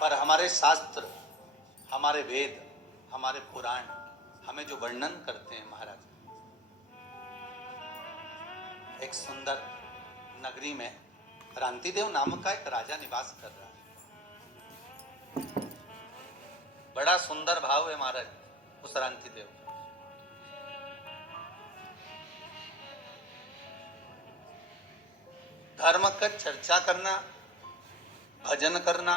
पर हमारे शास्त्र, हमारे वेद, हमारे पुराण हमें जो वर्णन करते हैं महाराज, एक सुंदर नगरी में रांतिदेव नामक का एक राजा निवास कर रहा है। बड़ा सुंदर भाव है महाराज उस रांतिदेव का। धर्म का चर्चा करना, भजन करना,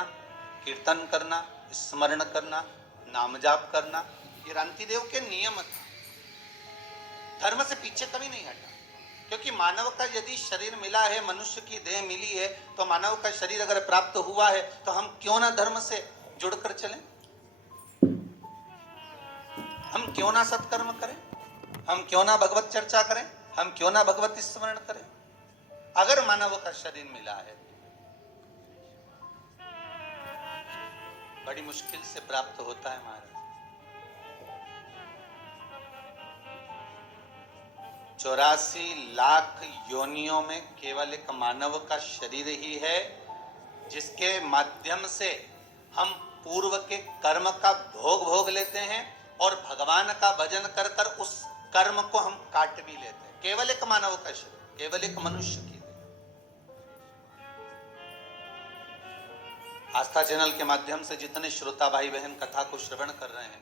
कीर्तन करना, स्मरण करना, नाम जाप करना, ये रांतिदेव के नियम था। धर्म से पीछे कभी नहीं हटा, क्योंकि मानव का यदि शरीर मिला है, मनुष्य की देह मिली है, तो मानव का शरीर अगर प्राप्त हुआ है तो हम क्यों ना धर्म से जुड़कर चलें, हम क्यों ना सत्कर्म करें, हम क्यों ना भगवत चर्चा करें, हम क्यों ना भगवत स्मरण करें। अगर मानव का शरीर मिला है, बड़ी मुश्किल से प्राप्त होता है महाराज। 84 लाख योनियों में केवल एक मानव का शरीर ही है जिसके माध्यम से हम पूर्व के कर्म का भोग लेते हैं और भगवान का भजन कर कर उस कर्म को हम काट भी लेते हैं। केवल एक मानव का शरीर, केवल एक मनुष्य की। आस्था चैनल के माध्यम से जितने श्रोता भाई बहन कथा को श्रवण कर रहे हैं,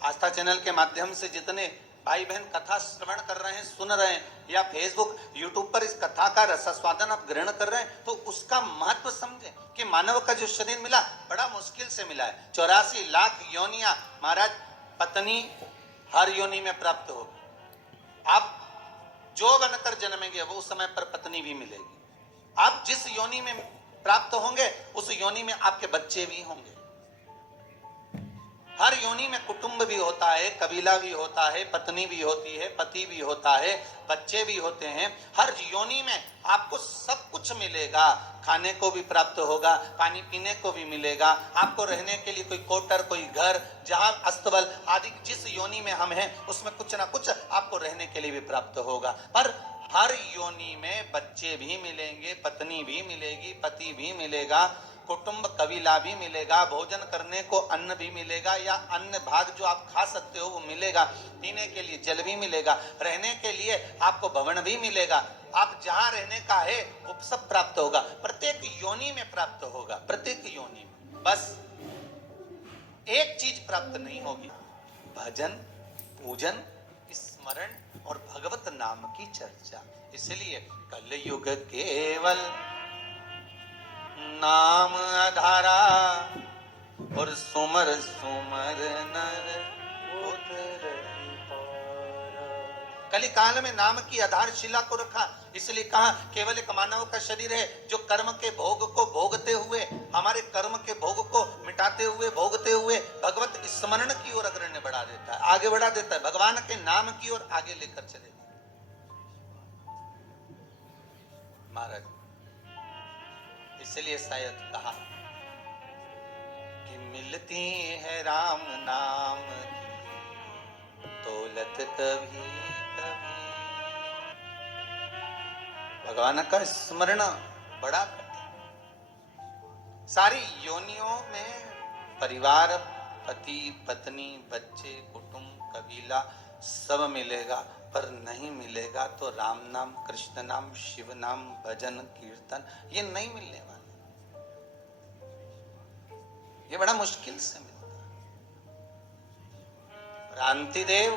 आस्था चैनल के माध्यम से जितने भाई बहन कथा श्रवण कर रहे हैं, सुन रहे हैं, या फेसबुक यूट्यूब पर इस कथा का रसास्वादन आप ग्रहण कर रहे हैं, तो उसका महत्व समझें कि मानव का जो शरीर मिला बड़ा मुश्किल से मिला है। 84 लाख योनियां महाराज, पत्नी हर योनि में प्राप्त होगी। आप जो बनकर जन्मेंगे वो उस समय पर पत्नी भी मिलेगी। आप जिस योनि में प्राप्त होंगे उस योनि में आपके बच्चे भी होंगे। हर योनि में कुटुंब भी होता है, कबीला भी होता है, पत्नी भी होती है, पति भी होता है, बच्चे भी होते हैं। हर योनि में आपको सब कुछ मिलेगा। खाने को भी प्राप्त होगा, पानी पीने को भी मिलेगा, आपको रहने के लिए कोई क्वार्टर, कोई घर, जहां अस्तबल आदि जिस योनि में हम हैं उसमें कुछ ना कुछ आपको रहने के लिए भी प्राप्त होगा। पर हर योनि में बच्चे भी मिलेंगे, पत्नी भी मिलेगी, पति भी मिलेगा, कुटुंब कबीला भी मिलेगा, भोजन करने को अन्न भी मिलेगा, या अन्न भाग जो आप खा सकते हो वो मिलेगा, पीने के लिए जल भी मिलेगा, रहने के लिए आपको भवन भी मिलेगा। आप जहां रहने का है वो सब प्राप्त होगा, प्रत्येक योनि में प्राप्त होगा, प्रत्येक योनि में। बस एक चीज प्राप्त नहीं होगी, भजन, पूजन, स्मरण और भगवत नाम की चर्चा। इसलिए कलयुग केवल नाम आधारा और सुमर सुमर नर उतरहि पारा। कली काल में नाम की आधारशिला को रखा, इसलिए कहा केवल एक मानव का शरीर है जो कर्म के भोग को भोगते हुए, हमारे कर्म के भोग को मिटाते हुए, भोगते हुए भगवत स्मरण की ओर अग्रण्य बढ़ा देता है, आगे बढ़ा देता है, भगवान के नाम की ओर आगे लेकर चलेगा महाराज। इसलिए शायद कहा कि मिलती है राम नाम की दौलत कभी कभी। भगवान का स्मरण बड़ा कठिन। सारी योनियों में परिवार, पति पत्नी, बच्चे, कुटुंब, कबीला सब मिलेगा, पर नहीं मिलेगा तो राम नाम, कृष्ण नाम, शिव नाम, भजन, कीर्तन ये नहीं मिलने वाला। ये बड़ा मुश्किल से मिलता है। रांतिदेव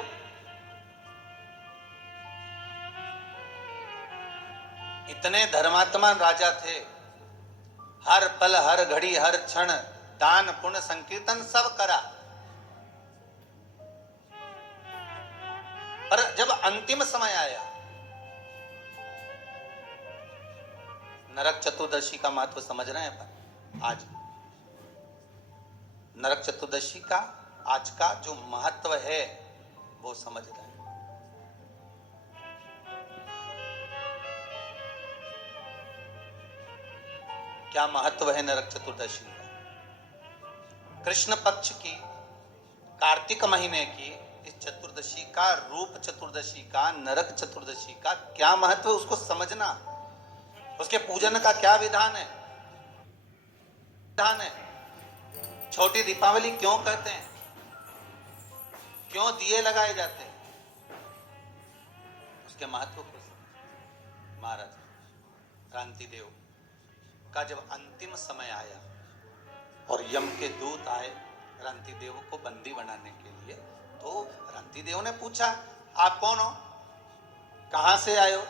इतने धर्मात्मा राजा थे, हर पल, हर घड़ी, हर क्षण दान, पुण्य, संकीर्तन सब करा, पर जब अंतिम समय आया, नरक चतुर्दशी का महत्व समझ रहे हैं अपन? आज नरक चतुर्दशी का आज का जो महत्व है वो समझ रहे हैं। क्या महत्व है नरक चतुर्दशी का? कृष्ण पक्ष की कार्तिक महीने की इस चतुर्दशी का, रूप चतुर्दशी का, नरक चतुर्दशी का क्या महत्व है उसको समझना। उसके पूजन का क्या विधान है, छोटी दीपावली क्यों करते हैं? क्यों दिए लगाए जाते हैं? उसके महत्व को महाराज क्रांति देव का जब अंतिम समय आया और यम के दूत आए क्रांति देव को बंदी बनाने के लिए, तो क्रांति देव ने पूछा, आप कौन हो, कहां से आए हो?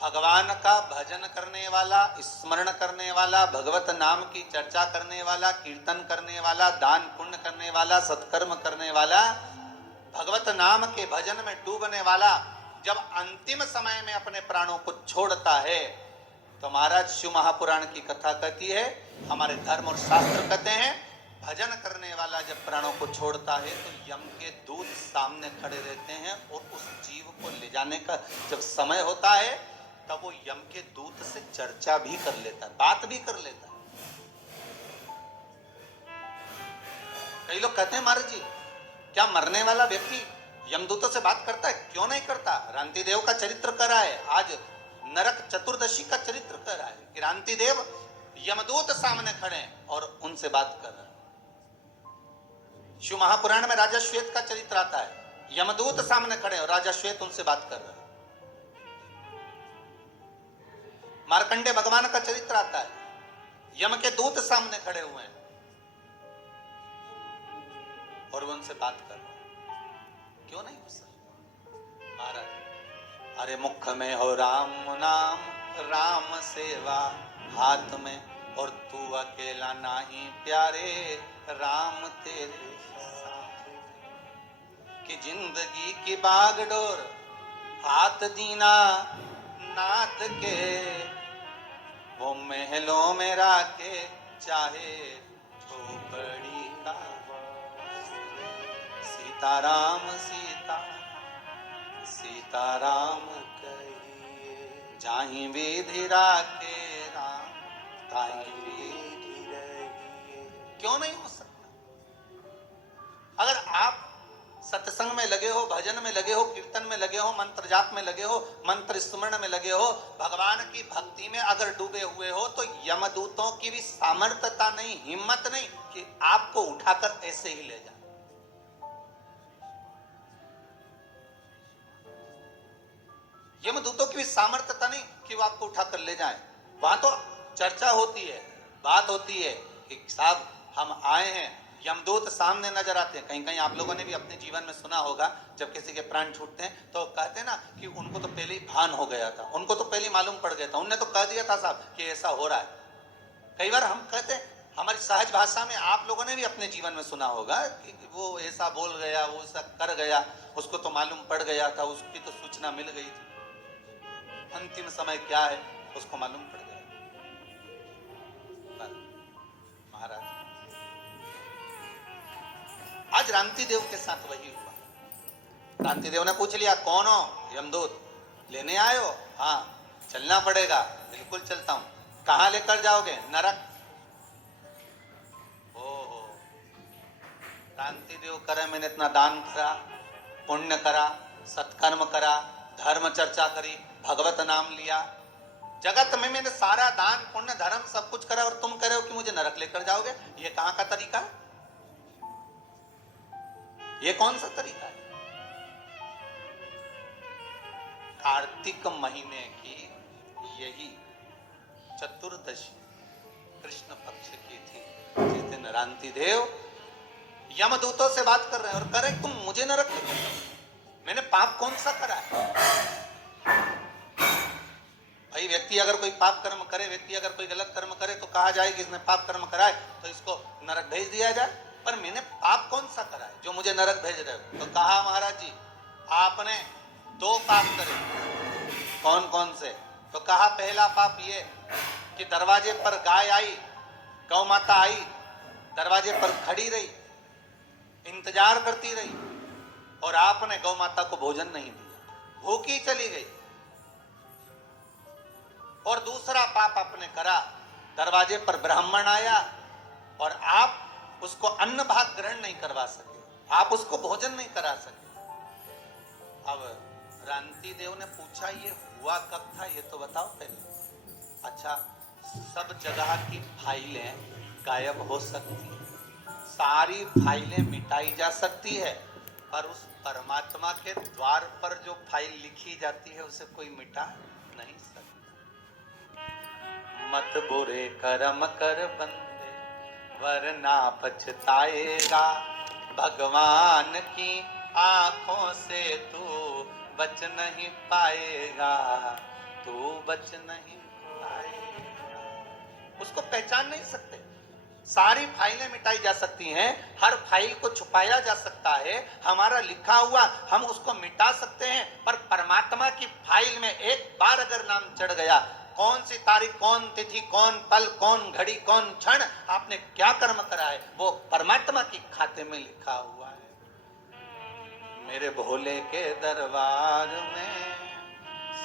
भगवान का भजन करने वाला, स्मरण करने वाला, भगवत नाम की चर्चा करने वाला, कीर्तन करने वाला, दान पुण्य करने वाला, सत्कर्म करने वाला, भगवत नाम के भजन में डूबने वाला जब अंतिम समय में अपने प्राणों को छोड़ता है, तो महाराज शिव महापुराण की कथा कहती है, हमारे धर्म और शास्त्र कहते हैं, भजन करने वाला जब प्राणों को छोड़ता है तो यम के दूत सामने खड़े रहते हैं और उस जीव को ले जाने का जब समय होता है तब वो यम के दूत से चर्चा भी कर लेता है, बात भी कर लेता है। कई लोग कहते हैं महाराज जी, क्या मरने वाला व्यक्ति यमदूतों से बात करता है? क्यों नहीं करता? क्रांतिदेव का चरित्र कर रहा है, आज नरक चतुर्दशी का चरित्र कर रहा है। क्रांतिदेव यमदूत सामने खड़े हैं और उनसे बात कर रहे हैं। शिव महापुराण में राजा श्वेत का चरित्र आता है, यमदूत सामने खड़े और राजा श्वेत उनसे बात कर रहे हैं। मार्कंडे भगवान का चरित्र आता है, यम के दूत सामने खड़े हुए हैं और वो उनसे बात कर रहे हैं। क्यों नहीं हो सकता महाराज? अरे मुख में हो राम नाम, राम सेवा हाथ में, और तू अकेला नहीं प्यारे, राम तेरे कि जिंदगी की बागडोर हाथ दीना नाथ के, वो महलों में राखे चाहे झोपड़ी का। सीताराम सीता सीताराम कहिए, जाहि विधि राखे राम ताहि विधि रहिए। क्यों नहीं हो सकता? अगर आप सत्संग में लगे हो, भजन में लगे हो, कीर्तन में लगे हो, मंत्र जाप में लगे हो, मंत्र स्मरण में लगे हो, भगवान की भक्ति में अगर डूबे हुए हो, तो यमदूतों की भी सामर्थ्यता नहीं, हिम्मत नहीं कि आपको उठाकर ऐसे ही ले जाए। यमदूतों की भी सामर्थ्यता नहीं कि वो आपको उठाकर ले जाएं। वहां तो चर्चा होती है, बात होती है कि साहब हम आए हैं, यमदूत सामने नजर आते हैं। कहीं कहीं आप लोगों ने भी अपने जीवन में सुना होगा, जब किसी के प्राण छूटते हैं तो कहते हैं ना कि उनको तो पहले ही भान हो गया था, उनको तो पहले ही मालूम पड़ गया था, उनने तो कह दिया था साहब कि ऐसा हो रहा है। कई बार हम कहते हैं, हमारी सहज भाषा में आप लोगों ने भी अपने जीवन में सुना होगा कि वो ऐसा बोल गया, वो ऐसा कर गया, उसको तो मालूम पड़ गया था, उसकी तो सूचना मिल गई थी, अंतिम समय क्या है उसको मालूम पड़ गया। महाराज आज क्रांतिदेव के साथ वही हुआ। क्रांतिदेव ने पूछ लिया, कौन हो? यमदूत। लेने आए हो? हाँ। चलना पड़ेगा। बिल्कुल चलता हूं। कहां लेकर जाओगे? नरक। ओहो, क्रांतिदेव करे, मैंने इतना दान करा, पुण्य करा, सत्कर्म करा, धर्म चर्चा करी, भगवत नाम लिया, जगत में मैंने सारा दान पुण्य धर्म सब कुछ करा, और तुम कह रहे हो कि मुझे नरक लेकर जाओगे? ये कहां का तरीका है? ये कौन सा तरीका है? कार्तिक महीने की यही चतुर्दशी कृष्ण पक्ष की थी, जिस दिन क्रांतिदेव यमदूतों से बात कर रहे हैं और कह रहे तुम मुझे नरक लेकर जाओ। मैंने पाप कौन सा करा है? भाई व्यक्ति अगर कोई पाप कर्म करे, व्यक्ति अगर कोई गलत कर्म करे तो कहा जाए कि इसने पाप कर्म करा है तो इसको नरक भेज दिया जाए। पर मैंने पाप कौन सा करा है जो मुझे नरक भेज रहे हो? तो कहा महाराज जी आपने 2 पाप करे। कौन कौन से? तो कहा पहला पाप ये कि दरवाजे पर गाय आई, गौ माता आई, दरवाजे पर खड़ी रही, इंतजार करती रही, और आपने गौ माता को भोजन नहीं दिया, भूखी चली गई। और दूसरा पाप आपने करा, दरवाजे पर ब्राह्मण आया और आप उसको अन्न भात ग्रहण नहीं करवा सके, आप उसको भोजन नहीं करा सके। अब क्रांतिदेव ने पूछा ये हुआ कब था, ये तो बताओ पहले। अच्छा, सब जगह की फाइलें गायब हो सकती है, सारी फाइलें मिटाई जा सकती है, पर उस परमात्मा के द्वार पर जो फाइल लिखी जाती है उसे कोई मिटा नहीं सकता। मत बुरे कर्म कर बंदे वरना पछताएगा, भगवान की आंखों से तू बच नहीं पाएगा, तू बच नहीं पाएगा। उसको पहचान नहीं सकते। सारी फाइलें मिटाई जा सकती हैं, हर फाइल को छुपाया जा सकता है, हमारा लिखा हुआ हम उसको मिटा सकते हैं, पर परमात्मा की फाइल में एक बार अगर नाम चढ़ गया, कौन सी तारीख, कौन तिथि, कौन पल, कौन घड़ी, कौन क्षण आपने क्या कर्म करा है, वो परमात्मा की खाते में लिखा हुआ है। मेरे भोले के दरबार में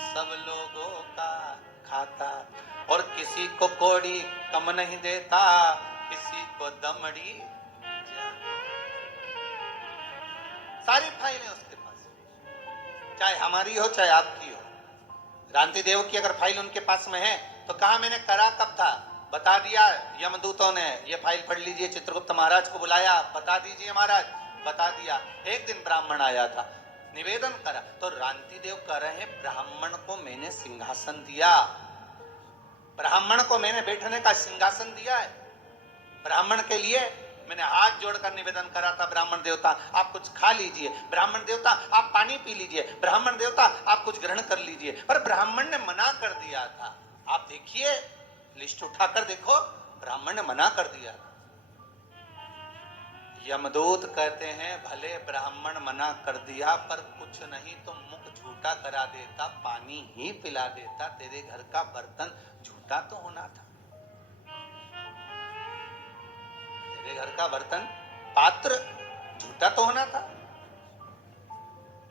सब लोगों का खाता, और किसी को कोड़ी कम नहीं देता, किसी को दमड़ी। सारी फाइलें उसके पास, चाहे हमारी हो चाहे आपकी हो। रांति देव की अगर फाइल उनके पास में है तो कहा मैंने करा कब था, बता दिया यमदूतों ने, ये फाइल पढ़ लीजिए, चित्रगुप्त महाराज को बुलाया, बता दीजिए महाराज, बता दिया। एक दिन ब्राह्मण आया था, निवेदन करा, तो रांति देव कह रहे हैं ब्राह्मण को मैंने सिंहासन दिया, ब्राह्मण को मैंने बैठने का सिंहासन दिया है, ब्राह्मण के लिए मैंने हाथ जोड़कर निवेदन करा था, ब्राह्मण देवता आप कुछ खा लीजिए, ब्राह्मण देवता आप पानी पी लीजिए, ब्राह्मण देवता आप कुछ ग्रहण कर लीजिए, पर ब्राह्मण ने मना कर दिया था। आप देखिए, लिस्ट उठाकर देखो, ब्राह्मण ने मना कर दिया। यमदूत कहते हैं भले ब्राह्मण मना कर दिया, पर कुछ नहीं तो मुख झूठा करा देता, पानी ही पिला देता, तेरे घर का बर्तन झूठा तो होना था, तेरे घर का बर्तन पात्र झूठा तो होना था।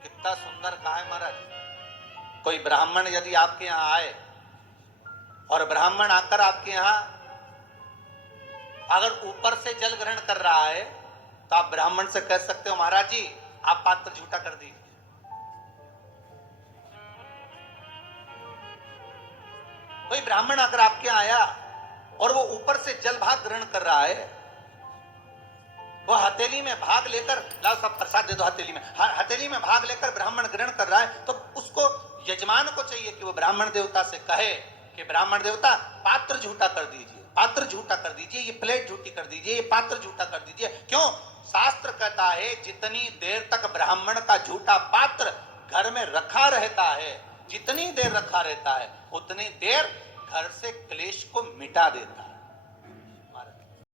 कितना सुंदर कहा है महाराज। कोई ब्राह्मण यदि आपके यहां आए और ब्राह्मण आकर आपके यहां अगर ऊपर से जल ग्रहण कर रहा है तो आप ब्राह्मण से कह सकते हो महाराज जी आप पात्र झूठा कर दीजिए। कोई ब्राह्मण अगर आपके आया और वो ऊपर से जल भाग ग्रहण कर रहा है, वो हथेली में भाग लेकर, लाओ सब प्रसाद दे दो हथेली में, हथेली में भाग लेकर ब्राह्मण ग्रहण कर रहा है, तो उसको यजमान को चाहिए कि वो ब्राह्मण देवता से कहे कि ब्राह्मण देवता पात्र झूठा कर दीजिए, पात्र झूठा कर दीजिए, ये प्लेट झूठी कर दीजिए, ये पात्र झूठा कर दीजिए। क्यों? शास्त्र कहता है जितनी देर तक ब्राह्मण का झूठा पात्र घर में रखा रहता है, जितनी देर रखा रहता है उतनी देर घर से क्लेश को मिटा देता है।